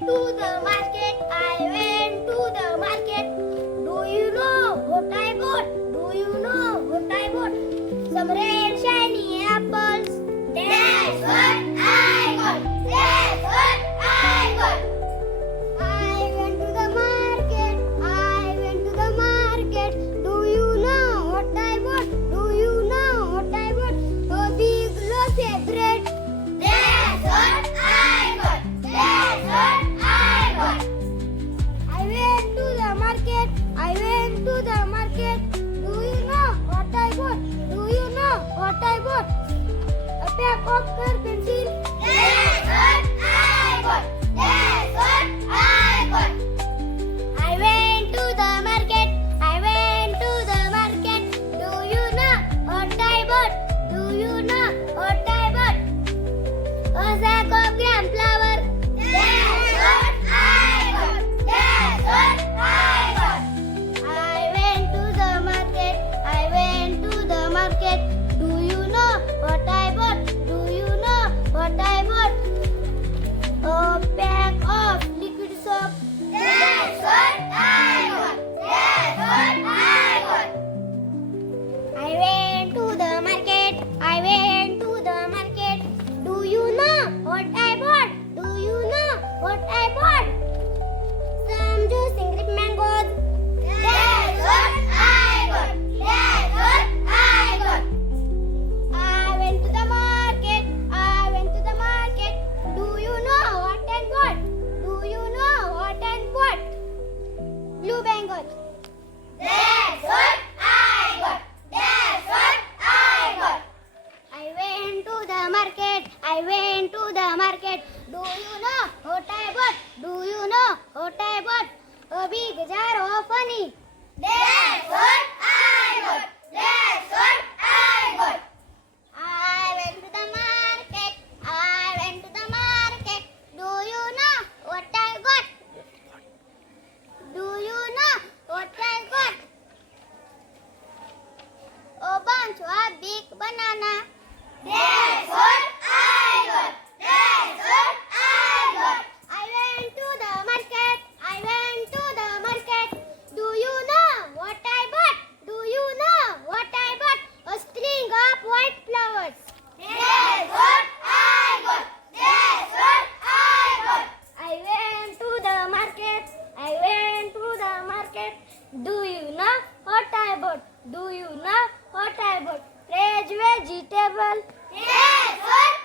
went to the market. I went to the market. Do you know what I bought? Do you know what I bought? Some red shiny apples. That's what I got. That's what I got. I went to the market. I went to the market. Do you know what I bought? Do you know what I bought? A big loaf of bread. That's what I got. That's what I got. I went to the market. I went to the market. Do you know what I bought? Do you know what I bought? A pack of pencil. That's what I got. That's what I got. I went to the market. I went to the market. Do you know what I bought? Do you know what I bought? A sack of gram flour. That's what I got. That's what I got. I went to the market. I went to the market. Do you know what I bought? Do you know what I bought? A pack of liquid soap. That's what I got. That's what I got. I went to the market. I went to the market. Do you know what I bought? Do you know what I bought? Some juicing grip mangoes. That's what I got. That's what I got. I went to the market. I went to the market. Do you know what I bought? Do you know what I bought? Blue bangles. That's what I got. That's what I got. I went to the market. I went to the market. Do you know what I bought? Do you know what I bought? A big jar of honey. That's what I got. That's what I got. I went to the market. I went to the market. Do you know what I got? Do you know what I got? A bunch of big banana. That's what I got. That's what I got. I went to the market. I went to the market. Do you know what I bought? Do you know what I bought? A string of white flowers. That's what I got. That's what I got. I went to the market. I went to the market. Do you know what I bought? Do you know what I bought? Fresh vegetable. That's what